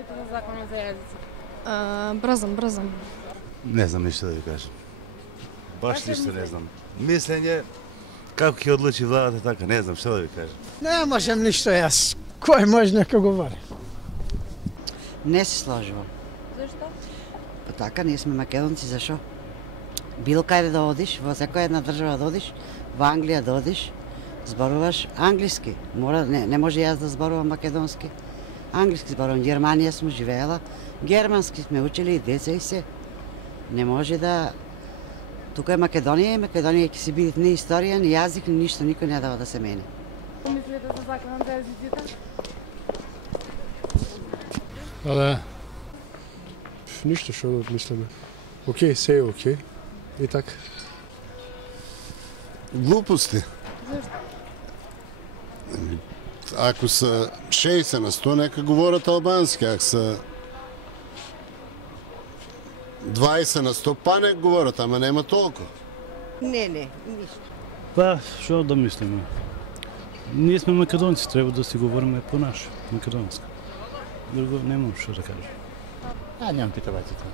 мислите за законот за јазиците? Брзам. Не знам ништо да ви кажам. Баш ништо не знам. Мислење, како ќе одлучи владата така, не знам што да ви кажам. Не можем ништо јас. Кој може нека говори? Не се сложувам. Зашто? Па така, ние сме македонци, зашо? Било каде да одиш, во секоја една држава да одиш, во Англија да одиш, зборуваш англиски. Не може јас да зборувам македонски. Англиски зборувам, Германија сме живеела, германски сме учили и деца и се. Не може да... Тука е Македонија и Македонија ќе се биде ни историја, ни јазик, ни ништо, никој не дава да се мени. Што мислите за законот за јазиците? Да. Ништо што да мислиме. Океј, се е океј. И така. Глупости. Зашто? Ако са 60 на 100, нека говорят албански. Ако са 20 на 100, па нека говорят, ама нема толкова. Не, ништо. Па, што да мислиме? Ние сме македонци, треба да си говориме по наше, македонски. Друго немам што да кажам. Немам питавајте тоа.